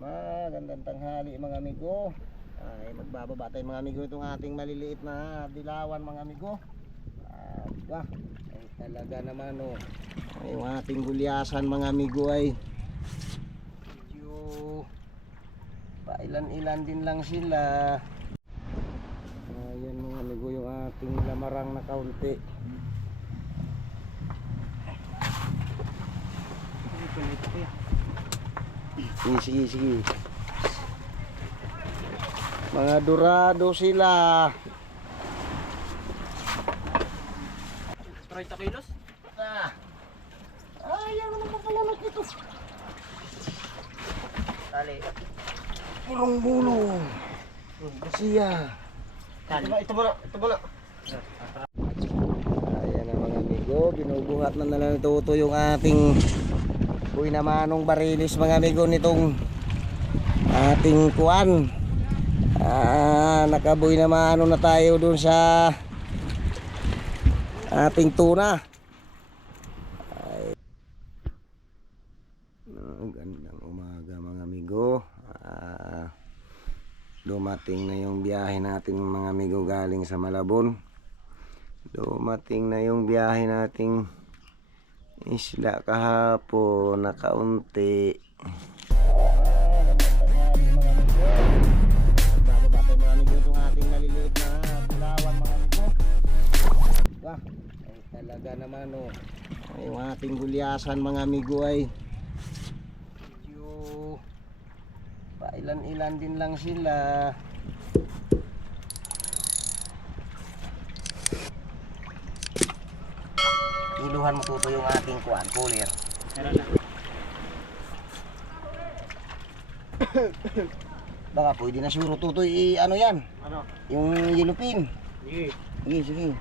Magandang tanghali mga amigo. Ay magbababa tayo mga amigo itong ating maliliit na dilawan mga amigo. Diba? Ay talaga naman oh. Ay, yung ating gulyasan mga amigo ay medyo pailan-ilan din lang sila. Ayan mga amigo yung ating lamarang na kaunti. Sige. Mga dorado sila. 30 kilos? Ayaw naman magpalunod nito. Tali. Bulong-bulong. Siya. Ito muna. Ayan na mga amigo, binubuhat na lang ito yung ating buhay na manong barilis mga amigo nitong ating kuwan. Nakabuhay na mano na tayo dun sa ating tuna. Ay, gandang umaga mga amigo. Dumating na yung biyahe natin mga amigo galing sa Malabon. Dumating na yung biyahe nating isla kahapon na kaunti. Bababa tayo mga amigo itong ating maliliit na dilawan mga amigo. Diba? Ay talaga naman oh. Ay, yung ating gulyasan mga amigo ay medyo pailan-ilan din lang sila. Iluhan mo tuto yung ating kuan, cooler. Meron na. Baka pwede na siguro tuto ano yan? Ano? Yung yellow pin. Sige. Sige.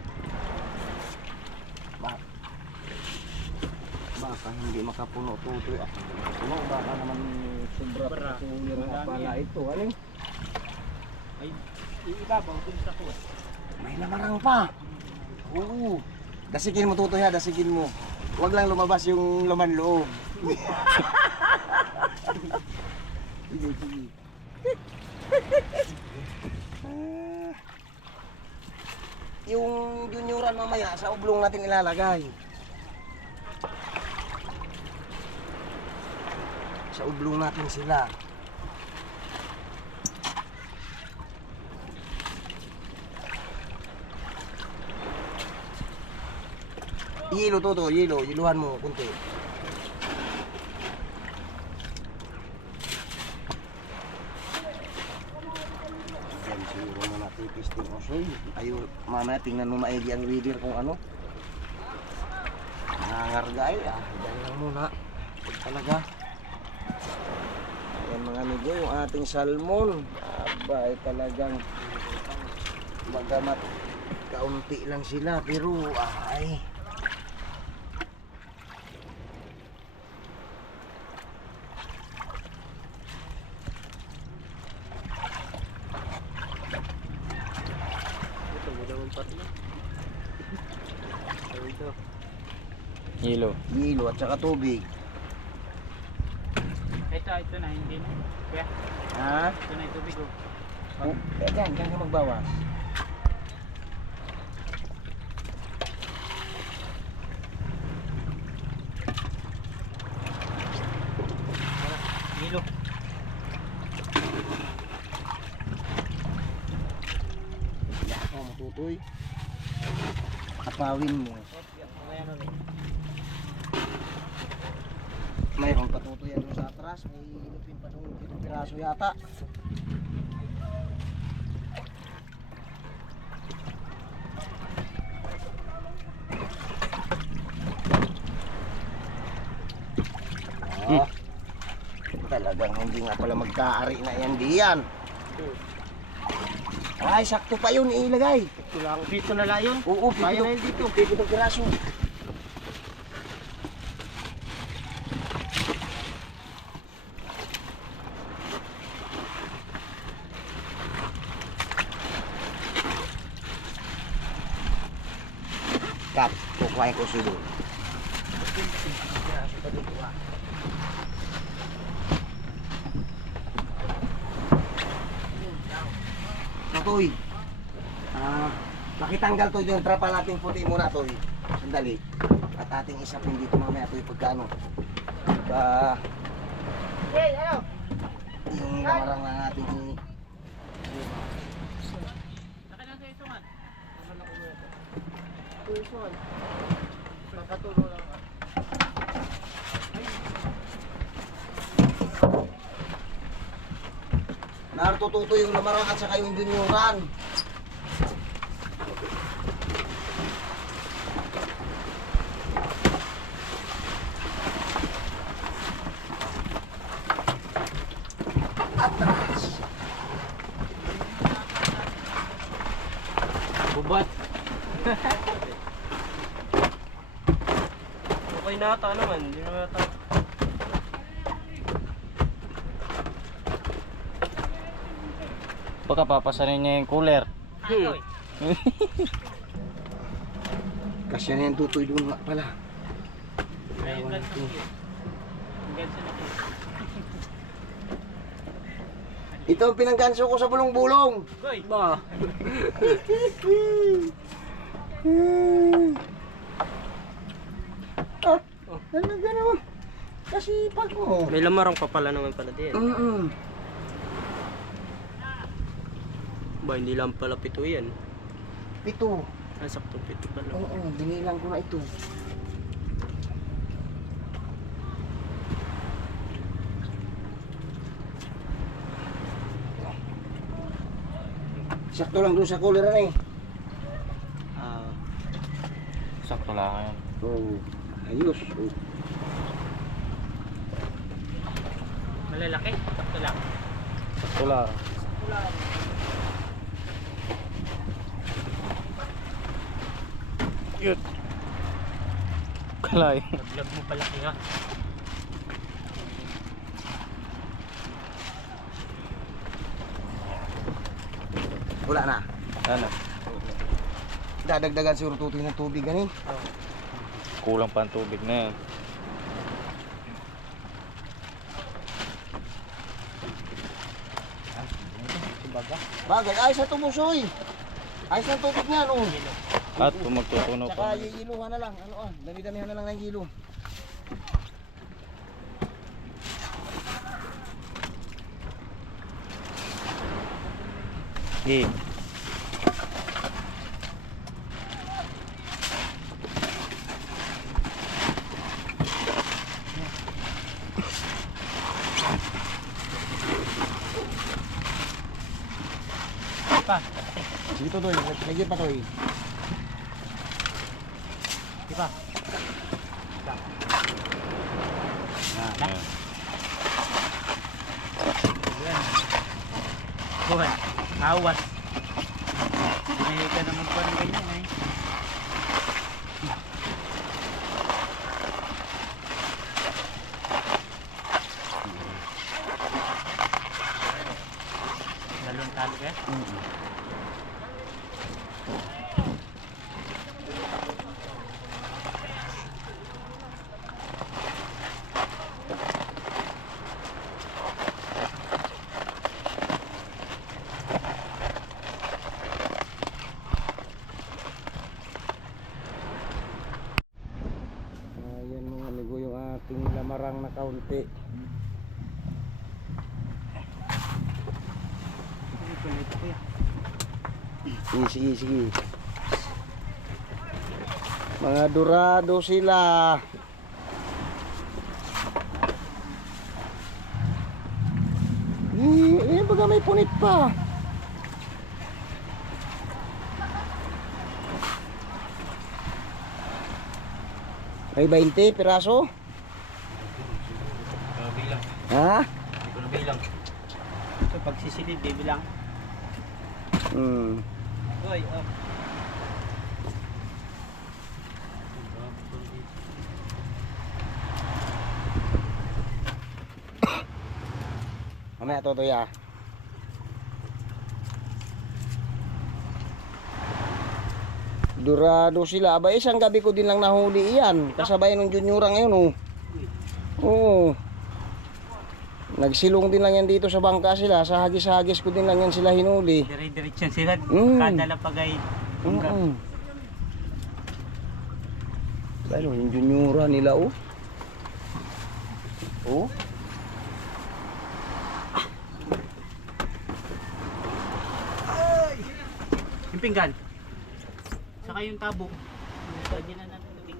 Baka hindi makapuno tuto. Makapuno baka naman sobra pa cooler na pala ito. Ano? Ay, ibabaw dun sa kuwan. May lamarang pa. Oo. Dasigin mo tuto ha, dasigin mo. Huwag lang lumabas yung laman loob. Sige. Yung junioran mamaya sa ublong natin ilalagay. Sa ublong natin sila. Yelo todo, yeluhan mo kunti. Yan siguro na natipis din osoy. Ayo, mamaya tingnan mo maigi ang leader kung ano. Nangangarga dyan lang muna. Pag talaga. Ayan mga amigo, yung ating salmon. Aba, ay talagang bagamat kaunti lang sila pero ay Hilo. yelo at saka tubig. Ito na, hindi na. Kaya, Ha? ito na yung tubig ko. Diyan ka magbawas. Hilo. Yan mo matutoy. Kapawin mo. Mayroon pa tutoy yan doon sa atras. May ilupin pa doon piraso yata. Talagang hindi nga pala magkaari na yan diyan. Ay, sakto pa yun ilagay. Ito lang. Dito na lang yun. Oo, Kaya na yun dito. pipito piraso. Kap, kukuhain ko sulo. Piraso pa dito ah. Toy. Pakitanggal to yung trapal nating puti muna, Toy. Sandali. At ating isapin dito mamaya, Toy, pagkano. Hey, ano? Yung lamarang na natin Nakalang sa isungan. Tuition. Nakatulong lang. Narutututo yung lamarang at saka yung binyuran. Atras. Bubat. Okay na ata naman, hindi na ata. Baka papasanin niya yung cooler. Kasya na yung tutoy doon nga pala. Ayun lang sa iyo. Ganso na kayo. Ito ang pinangganso ko sa bulong-bulong. Goy! Ba? Talaga naman. Kasi pag mo. May lamarang pa pala naman pala din. Ba, hindi lang pala pito yan. Pito. Ah, saktong pito pala. Oo, binilang ko na ito. Sakto lang doon sa cooler na eh. Ah, Sakto lang yan. Oo. Ayos. Oh. Malalaki? Sakto lang. sakto lang. Yun. Kalay. Vlog mo palaki ha. Wala na. Ano? Dadagdagan siguro tutoy ng tubig ganin. Kulang pa ang tubig na yan. Bagay, ayos na tumusoy. Ayos na tubig niyan, oh. At kung magtutunaw Tsaka pa. yiyiluhan na lang, ano dami-damihan na lang ng yilo. Sige. Pa. Sige to, Toy. Lagi pa, Toy. Di ba? Ayan. Yan. Buwan. Awas. Hindi ka naman pa ng ganyan eh. Dalawang talo ka? Ayan mga amigo yung ating lamarang na kaunti. Sige, sige. Mga dorado sila. Baga may punit pa. May 20 piraso? Bilang. Ha? Hindi ko na bilang. So pagsisilid, bibilang. Hoy, Mamaya Totoy ah. Durado sila. Aba, isang gabi ko din lang nahuli iyan. Kasabay nung juniora ngayon oh. Oo. Nagsilong din lang yan dito sa bangka sila. Sa hagis-hagis ko din lang yan sila hinuli. Dire-diretso sila. Mm. Kada lapagay. Ano, yung juniora nila oh. Oh. Yung pinggan. Saka yung tabo. Lagyan na natin tubig.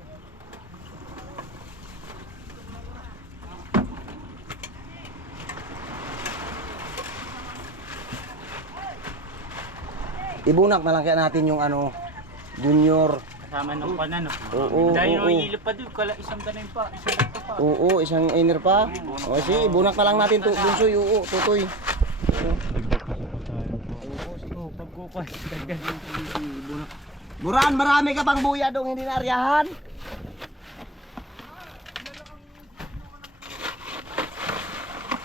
Ibunak na lang kaya natin yung ano, junior. Kasama nung panan. No? Oo, Dahil oo. yung ilip pa doon. Isang ganun pa. Isang ganun pa. Oo, isang inner pa. O sige, ibunak na lang natin to, bunsoy, oo, tutoy. Oo, pagkukuha. Dagdag yung bunak. Buran, marami ka pang buya dong hindi naaryahan.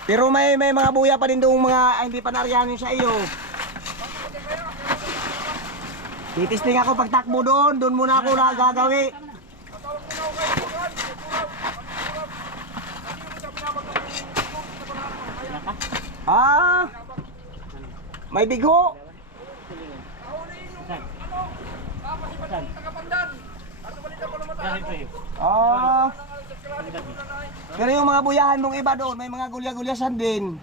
Pero may mga buya pa din dong mga hindi pa naaryahan yun sa iyo. Titisting ako pagtakbo doon muna ako gagawi. Ah, may bigho. Ah, pero yung mga buyahan mong iba doon, may mga gulya-gulyasan din.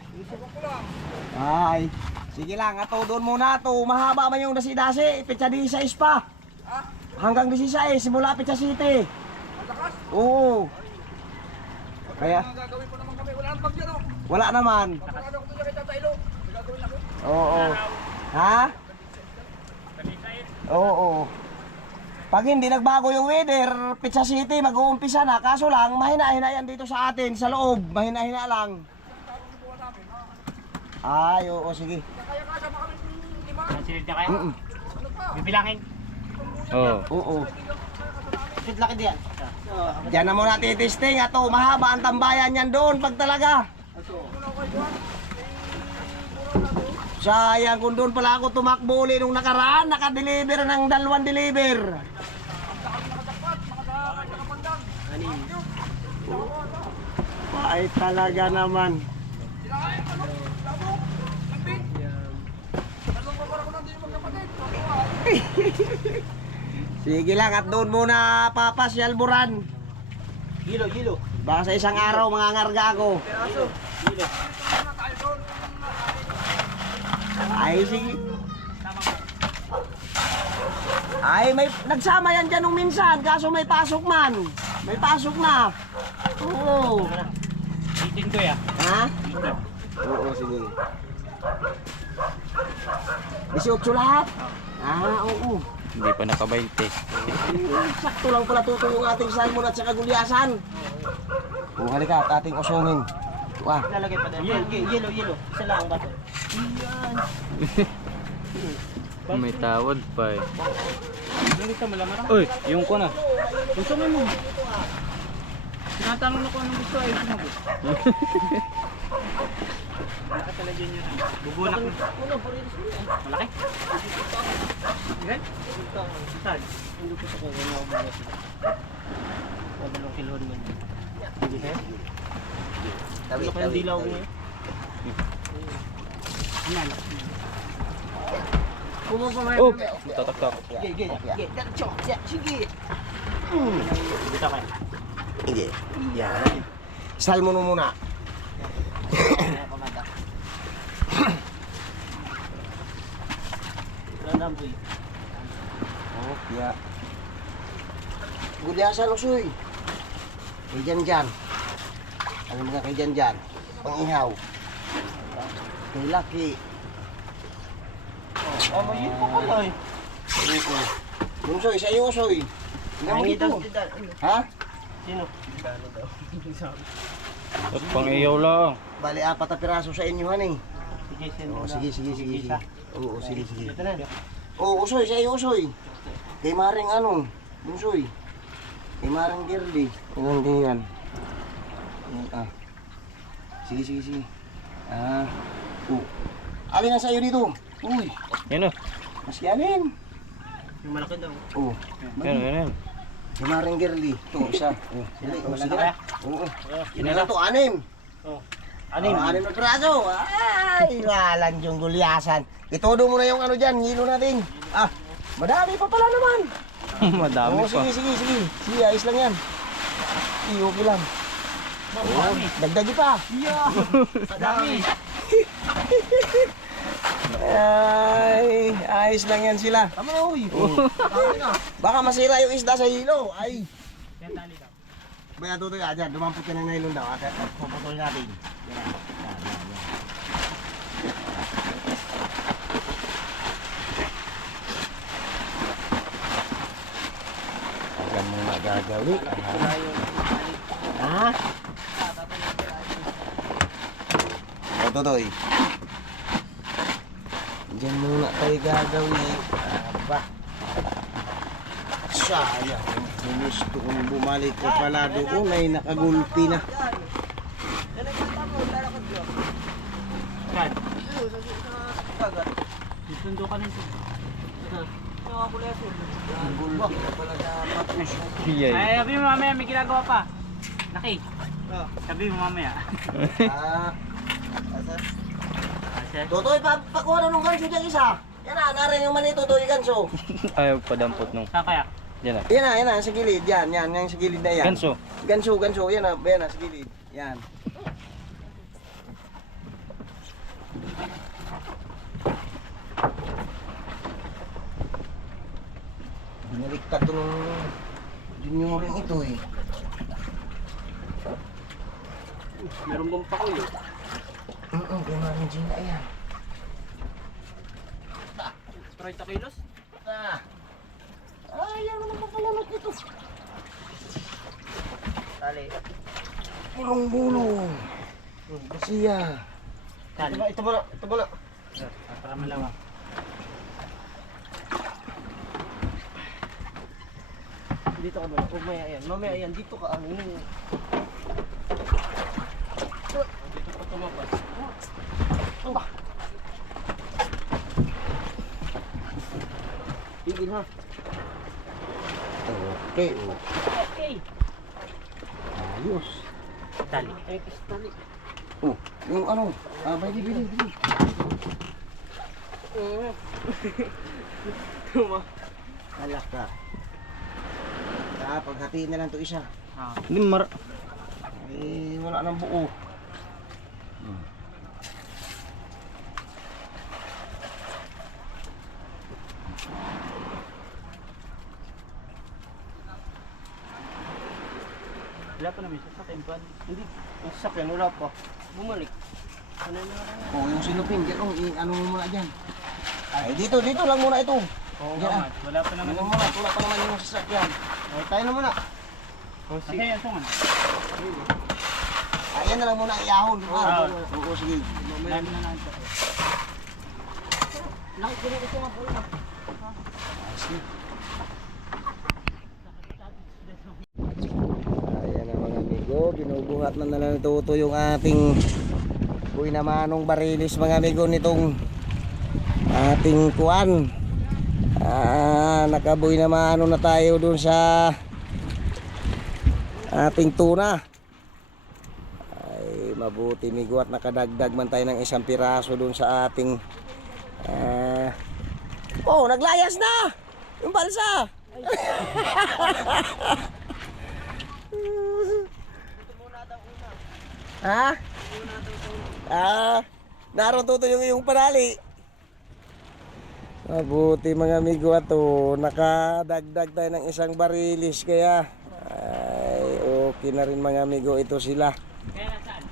Ay, sige lang, ato doon muna to. Mahaba man yung dasi-dasi, pitsa 16 pa. Hanggang 16, simula pitsa 7. Oo. Kaya, wala naman. Oo. Ha? Oo. Pag hindi nagbago yung weather, Pizza City mag-uumpisa na. Kaso lang, mahina-hina yan dito sa atin, sa loob. Mahina-hina lang. Ay, oo, sige. Silid na kayo? Bibilangin. Oo. Laki diyan. Diyan na muna titisting. Ato, mahaba ang tambayan yan doon pag talaga. Sayang kung doon pala ako tumakbo uli nung nakaraan. Naka-deliver ng 2 deliver. Ay talaga naman. Sige lang at doon muna papasyal Buran. Gilo. Baka sa isang araw mangangarga ako. Gilo. Ay sige. Ay may nagsama yan dyan nung minsan kaso may pasok man. May pasok na. Oo. Itin ko ya. Ha? Oo, sige. 18 lahat? Ah, oo. Hindi pa naka-20. Sakto lang pala tuto yung ating salmon at saka gulyasan. O, halika at ating usungin. Wah. Lalagay pa din. Yelo. Isa lang ba ito? May tawad pa eh. Ganito mo lamang. Uy, yung ko na. Gusto mo. Tinatanong na ko anong gusto ay sumagot. Nakatalagyan nyo na. Bubunak na. Malaki? Yan? Saan? Hindi ko sa kanya ako mga sila. 2 kilon man. Hindi ha? Ano kayong dilaw mo eh? Ayan. Oh, tatakak. Sige. Dito kayo. Sige. Yan. Salmon mo muna. Randam po eh. Oh, kaya. Gulyasan usoy. Kay Janjan. Ano mga kay Janjan? Pang-ihaw. Kay Lucky. Oh, yun po pala eh. Bunsoy, sa iyo usoy. Tingnan mo dito. Ha? Sino? At pang-iyaw lang. Bali, 4 na piraso sa inyo, han eh. Sige, sino? Oh, sige. Isa. Oo, sige. Ito na. Oo, usoy, sa iyo usoy. Kay Maring ano, bunsoy. Kay Maring Girly. Ilan din yan? Ah. Sige. Ah. Oh. Alin na sa iyo dito? Uy, Yan o. maski alin. Yung malaki daw. Oh. Yan. Kay Maring Girly. Ito, isa. Oh, sige Wala na na. kaya? Oo. Yun Yun na to, 6. Oh. Anim. Anim na piraso. Ay, walang yung gulyasan. Itodo mo na yung ano dyan, hilo natin. Ah, madami pa pala naman. Madami Oo, pa. sige. Sige, ayos lang yan. Sige, okay lang. Madami. Dagdagi pa. Madami. Ay, ayos lang yan sila. Tama na, uy. Baka masira yung isda sa hilo. Ay. Yan tali ka. Baya tutoy ka dyan, dumampot ka ng nylon daw. At puputol natin. Yan. Alam mo na gagawin. Ha? O tutoy. Diyan muna tayo gagawin. Aba. Sayang. Gusto kong bumalik ko pala doon ay nakagulpi na. Yan. Susundo ka nito. Gulpi na pala dapat. Ay, sabi mo mamaya may ginagawa pa. Laki. Sabi mo mamaya. Totoy, pakuha na nung ganso dyan isa. Yan na, narin yung mani Totoy ganso. Ayaw padampot nung. Saan kaya? Yan na. Yan na, sa gilid. Yan, yung sa gilid na yan. Ganso. Ganso. Yan na, sa gilid. Yan. Binaliktad to nung junioring ito eh. Meron bang pa ko yun? Kaya namin Gina yan. 30 kilos? Ayaw naman makalamot nito. Tali. Bulong-bulong. Siya. Tali. Ito muna. Para malawa. Dito ka muna. Mamaya yan. Dito ka. Dito pa tumapas. Tigil ha. Okay. Okay. Ayos. Tali. Oh, yung ano? Bili. Alak ka. Paghatiin na lang to isa. Hindi Wala nang buo. Wala pa namin sasakyan pa. Hindi. Yung sasakyan, wala pa. Bumalik. Ano na lang? Oh, yung silupin. Ano mo muna dyan. Ay, dito lang muna ito. Oo, Yan. wala pa naman. Ano muna, wala pa naman yung sasakyan. Ay, tayo na muna. Kasi yan sungan. Ayan na lang muna iahon. Oo, sige. Lalo na lang ito. Nakikinig ito nga po. Ayan na mga amigo, binubuhat na lang ito yung ating buhay na manong barilis mga amigo nitong ating kuwan. Nakabuhay na mano na tayo dun sa ating tuna. Ay mabuti migo at nakadagdag man tayo ng isang piraso dun sa ating oh, naglayas na yung balsa. Ha? Naroon tuto yung panali. Mabuti mga amigo ato, nakadagdag tayo ng isang barilis kaya ay okay na rin mga amigo ito sila. Kaya saan?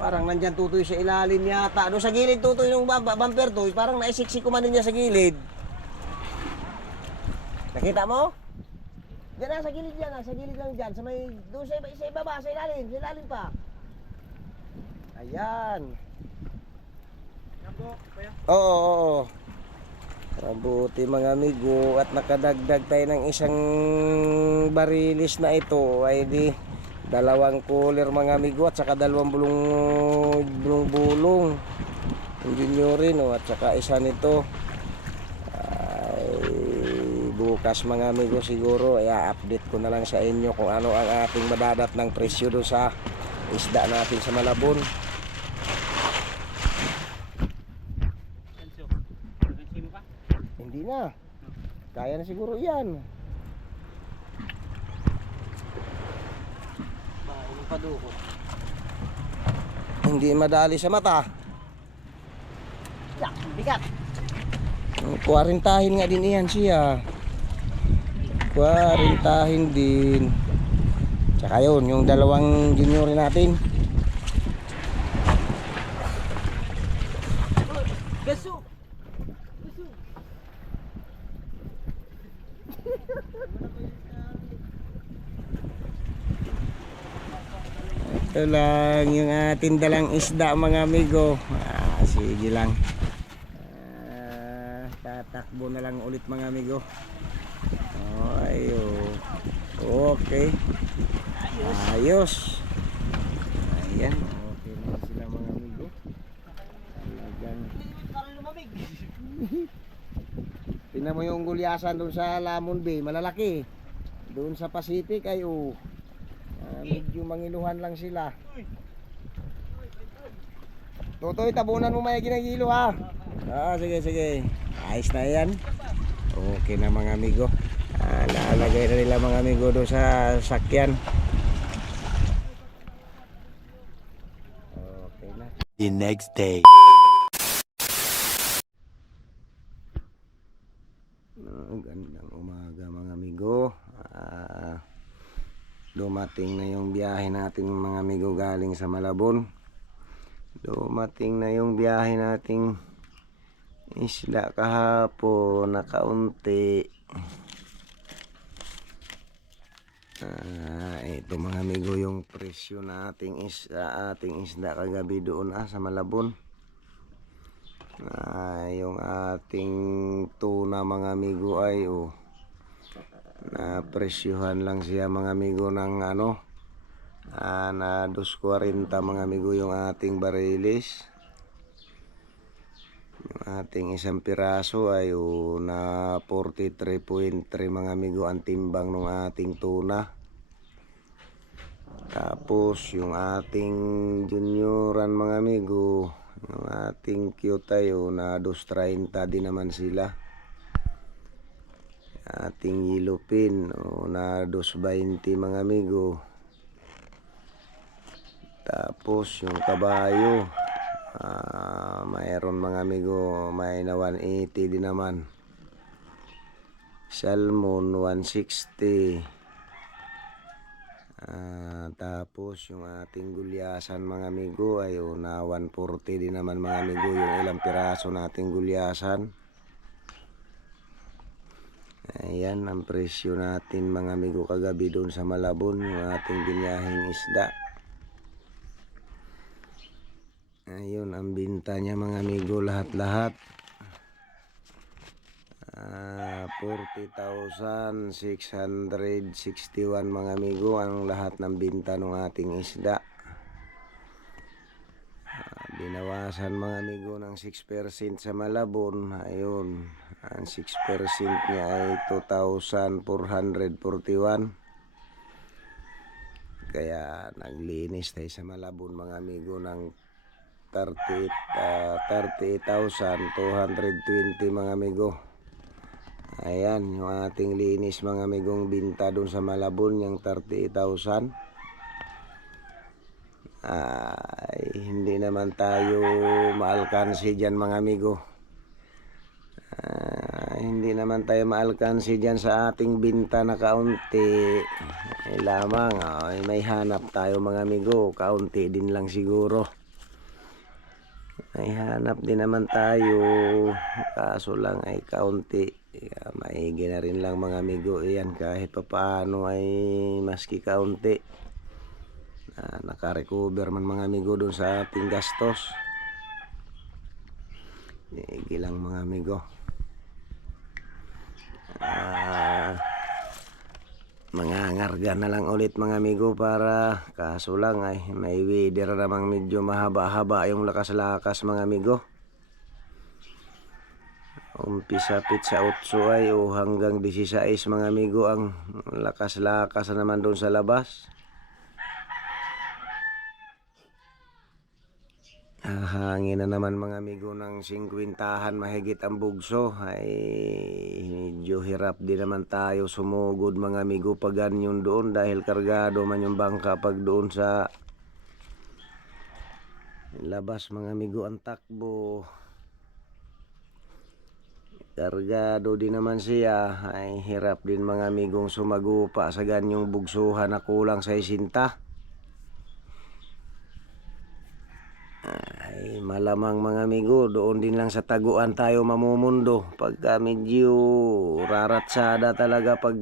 Parang nandyan tutoy sa ilalim yata. Doon sa gilid tutoy yung bumper to, parang naisiksik ko man din niya sa gilid. Nakita mo? Diyan na, sa gilid yan, sa gilid lang dyan. Sa may, doon sa ibaba, sa ilalim pa. Ayan. Oo. Mabuti mga amigo at nakadagdag tayo ng isang barilis na ito ay di dalawang cooler mga amigo at saka dalawang bulong hindi nyo rin at saka isa nito ay bukas mga amigo siguro ay update ko na lang sa inyo kung ano ang ating madadat ng presyo do sa isda natin sa Malabon. Sanso. Gansi mo ka? Hindi na. Kaya na siguro yan. Bahay ng padukot. Hindi madali sa mata. Yak, bigat. 40 nga din iyan siya. 40 din. Tsaka yun, yung dalawang junior natin. Gaso. Ito lang yung ating dalang isda mga amigo. Sige lang. Tatakbo na lang ulit mga amigo. Okay. Ayos. Ayan. Okay na sila mga amigo. Talagang Parang lumamig. tingnan mo yung gulyasan doon sa Lamon Bay, malalaki. Doon sa Pacific ay medyo mangiluhan lang sila. Totoy, tabunan mo may ginagilo ha. Sige. Ayos na yan. Okay na mga amigo. Naalagay na nila mga amigo doon sa sakyan. Okay na. The next day. Gandang umaga mga amigo. Dumating na yung biyahe natin mga amigo galing sa Malabon. Dumating na yung biyahe nating isda kahapon na kaunti. Ito mga amigo yung presyo na ating isda kagabi doon sa Malabon. Yung ating tuna mga amigo ay na presyuhan lang siya mga amigo ng na 2.40 mga amigo yung ating barilis. Yung ating isang piraso ay na 43.3 mga amigo ang timbang ng ating tuna. Tapos yung ating junioran mga amigo, yung ating cute ay na 2.30 din naman sila. Ating yellowfin na 2.20 mga amigo. Tapos yung kabayo mayroon mga amigo, may na 180 din naman. Salmon 160. Tapos yung ating gulyasan mga amigo ay na 140 din naman mga amigo yung ilang piraso nating gulyasan. Ayan ang presyo natin mga amigo kagabi doon sa Malabon, yung ating biniyahing isda. Ayun ang binta niya mga amigo lahat-lahat. 40,661 mga amigo ang lahat ng binta ng ating isda. Binawasan mga amigo ng 6% sa Malabon. Ayun, ang 6% niya ay 2,441. Kaya naglinis tayo sa Malabon mga amigo ng 38,220 mga amigo. Ayan yung ating linis mga amigong binta doon sa Malabon, yung 38,000. Hindi naman tayo maalkansi dyan mga amigo. Hindi naman tayo maalkansi dyan sa ating binta na kaunti. Lamang may hanap tayo mga amigo, kaunti din lang siguro. May hanap din naman tayo, kaso lang ay kaunti. Maigi na rin lang mga amigo yan, kahit papaano ay maski kaunti. Nakarecover man mga amigo doon sa ating gastos. Maigi lang mga amigo. Mangangarga na lang ulit mga amigo para, kaso lang ay may weather namang medyo mahaba-haba yung lakas-lakas mga amigo. Umpisa sa 8 ay hanggang 16 mga amigo ang lakas-lakas naman doon sa labas. Mahangin na naman mga amigo ng 50 mahigit ang bugso. Ay medyo hirap din naman tayo sumugod mga amigo pag ganyan doon dahil kargado man yung bangka pag doon sa labas mga amigo ang takbo. Kargado din naman siya. Ay hirap din mga amigong sumagupa sa ganyong bugsuhan na kulang sa 60. Ay malamang mga amigo doon din lang sa taguan tayo mamumundo pagka medyo raratsada talaga pag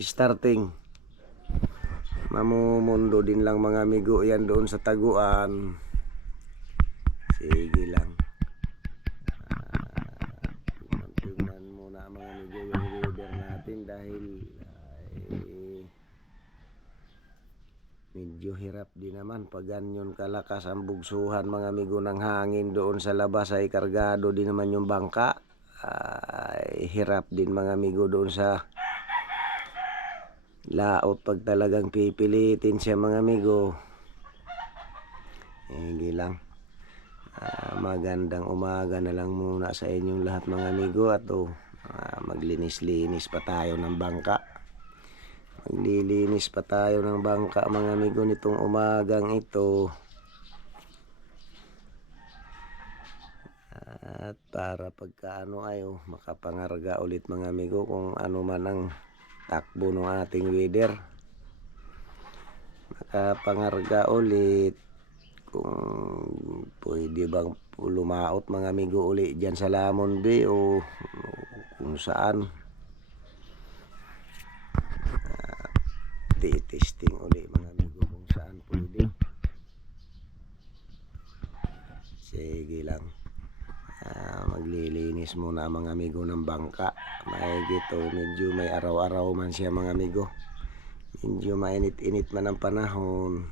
starting. Mamumundo din lang mga amigo yan doon sa taguan. Sige lang. Tingnan muna mga amigo yung weather natin dahil medyo hirap din naman pag ganyan kalakas ang bugsuhan mga amigo ng hangin doon sa labas ay kargado din naman yung bangka. Ay hirap din mga amigo doon sa laot pag talagang pipilitin siya mga amigo. Hindi lang. Magandang umaga na lang muna sa inyong lahat mga amigo at maglinis-linis pa tayo ng bangka. Maglilinis pa tayo ng bangka mga amigo nitong umagang ito. At para pagkaano ay makapangarga ulit mga amigo kung ano man ang takbo ng ating weather. Makapangarga ulit kung pwede bang lumaot mga amigo ulit dyan sa Lamon Bay o kung saan. Testing ulit mga amigo kung saan pwede. Sige lang. Maglilinis muna mga amigo ng bangka. Mahigit medyo may araw-araw man siya mga amigo. Medyo mainit-init man ang panahon.